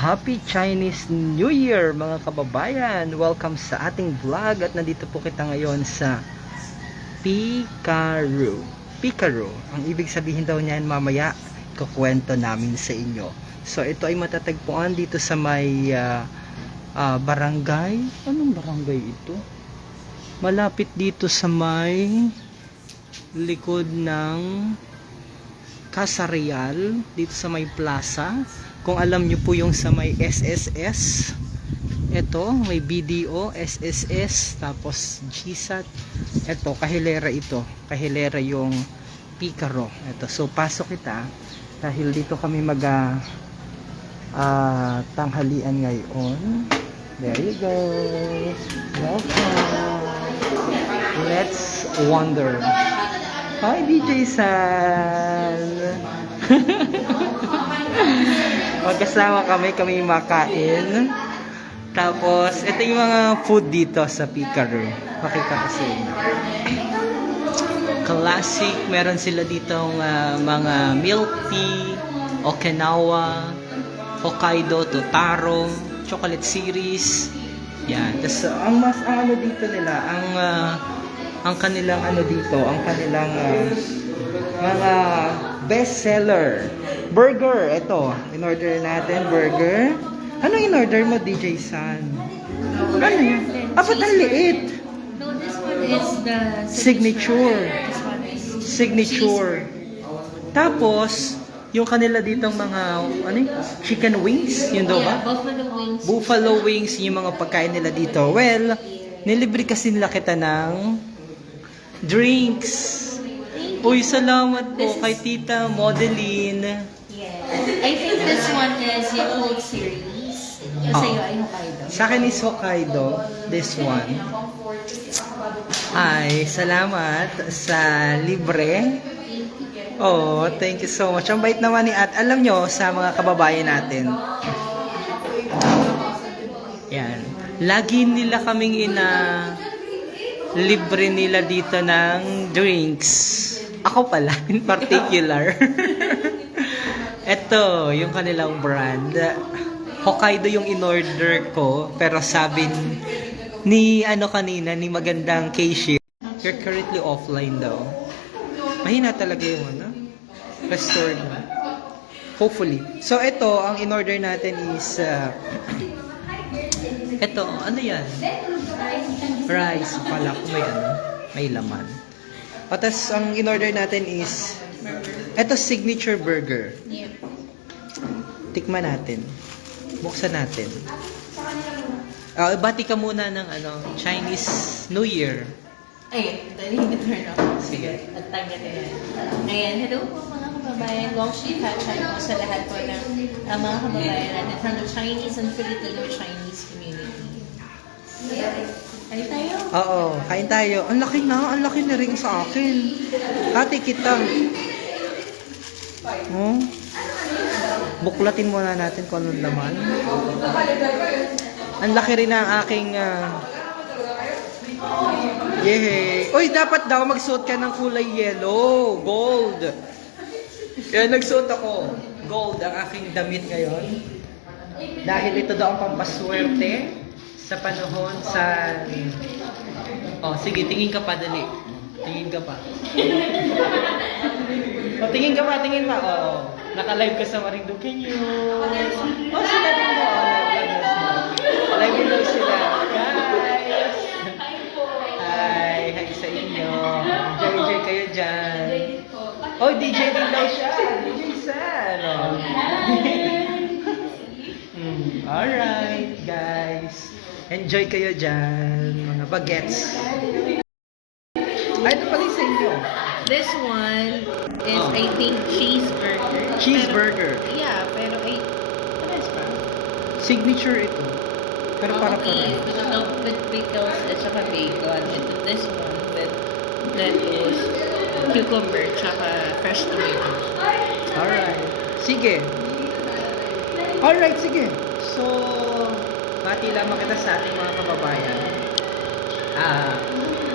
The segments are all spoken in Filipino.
Happy Chinese New Year mga kababayan! Welcome sa ating vlog at nandito po kita ngayon sa Picaru. Picaru. Ang ibig sabihin daw niyan mamaya kukwento namin sa inyo. So ito ay matatagpuan dito sa may ah, ah, barangay. Anong barangay ito? Malapit dito sa may likod ng Casa Real dito sa may plaza. Kung alam nyo po yung sa may SSS, ito, may BDO, SSS, tapos GSAT. Ito, kahilera ito. Kahilera yung Picaro. Ito, so pasok kita dahil dito kami mag ah, tanghalian ngayon. There you go. Welcome. Let's wonder. Hi, DJ Sal! Magkasama kami, kami makain. Tapos, ito yung mga food dito sa Picaro. Pakita ko sa inyo. Classic, meron sila ditong ah, mga milk tea, Okinawa, Hokkaido, Totaro, chocolate series. Yan. Tapos, ang mas, ang ano dito nila, ang ah, ang kanilang ano dito, ang kanilang ah, mga best seller. Burger, ito. In-order natin, burger. Ano in-order mo, DJ San? Ano yun? Ah, ba't ang liit? No, this one is the Signature. Signature. Tapos, yung kanila ditong mga, ano? Chicken wings? Yun daw ba? Yeah, buffalo wings. Buffalo wings, yung mga pagkain nila dito. Well, nilibre kasi nila kita ng drinks. Uy, salamat po kay Tita Modeline. Yes. I think this one is Yakult series. Yung Ah. sa'yo ay Hokkaido. Sa akin is Hokkaido, this one. Ay, salamat sa libre. Oh, thank you so much. Ang bait naman ni At. Alam nyo, sa mga kababayan natin. Yan. Lagi nila kaming ina libre nila dito ng drinks. Ako pala, in particular. Ito, yung kanilang brand. Hokkaido yung in-order ko, pero sabi ni ano kanina, ni magandang cashier, you're currently offline daw. Mahina talaga yung ano, restored na. Hopefully. So ito, ang in-order natin is uh, ito, ano yan? Rice. Pala ko may ano, may laman. O tas, ang in-order natin is ito, signature burger. Tikman natin. Buksan natin. Ah, bati ka muna ng ano, Chinese New Year. Ay, dali turn off. Sige. At tanggal na yan. Ngayon, hello po mga kababayan. Gong Shi Chan po sa lahat po ng uh, mga kababayan natin from the Chinese and Filipino Chinese community. Ay tayo. Oo, kain tayo. Ang laki na, ang laki na rin sa akin. Ate kita. Oh. Buklatin muna natin kung anong laman. Ang laki rin ng aking ah, Yehey. Uy, dapat daw magsuot ka ng kulay yellow, gold. Yan, nagsuot ako. Gold ang aking damit ngayon. Dahil ito daw ang pampaswerte sa panahon sa... Oh, sige, tingin ka pa, dali. Tingin ka pa. oh, tingin ka pa, tingin pa. Oh, naka-live ka sa Marinduque News. Oh, DJ din daw siya. DJ Oh. Alright, guys. Enjoy kayo dyan, mga bagets. Ay, ito pala yung sa inyo. This one is, Oh. I think, cheeseburger. Cheeseburger. Pero, yeah, pero ay, pares pa. Signature ito. Pero para okay, para. ito with pickles at saka bacon. Ito, this one with lettuce, cucumber, tsaka fresh tomato. Alright. Sige. Alright, sige. So, bati lamang kita sa ating mga kababayan. Ah,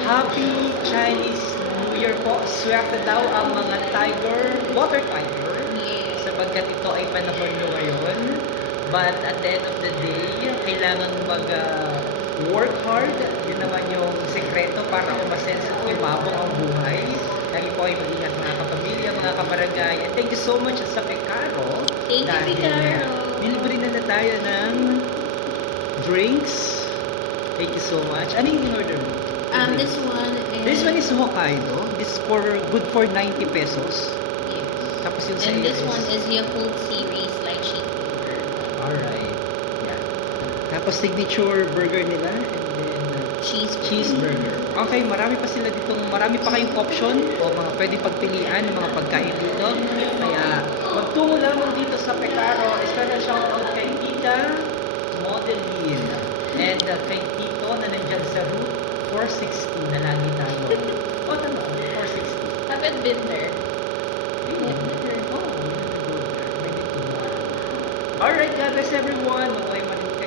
Happy Chinese New Year po. Swerte daw ang mga tiger, water tiger. Sapagkat ito ay panahon nyo ngayon. But at the end of the day, kailangan mag ah, work hard. Yun naman yung sekreto para umasense at umabong ang buhay. Lagi po ay mag-ingat mga kapamilya, mga kabarangay. And thank you so much sa Pecaro. Thank you, Dahil Picaro. Nilibre na na tayo ng drinks. Thank you so much. Ano yung in-order mo? Um, this one is... This one is Hokkaido. This for good for 90 pesos. Yes. Tapos yung And this one is Yakult Series Lychee flavor. Alright. Yeah. Tapos signature burger nila and then uh, Cheese. cheeseburger. Okay, marami pa sila ditong, marami pa kayong option o mga pwede pagpilian ng mga pagkain dito. Kaya magtungo lamang dito sa Pecaro. Special shoutout kay Tita Modelin and uh, kay Tito na nandyan sa route 460 na lagi tayo. o, tama, 460. Haven't been there. Oh. Alright, God bless everyone. Mabuhay sa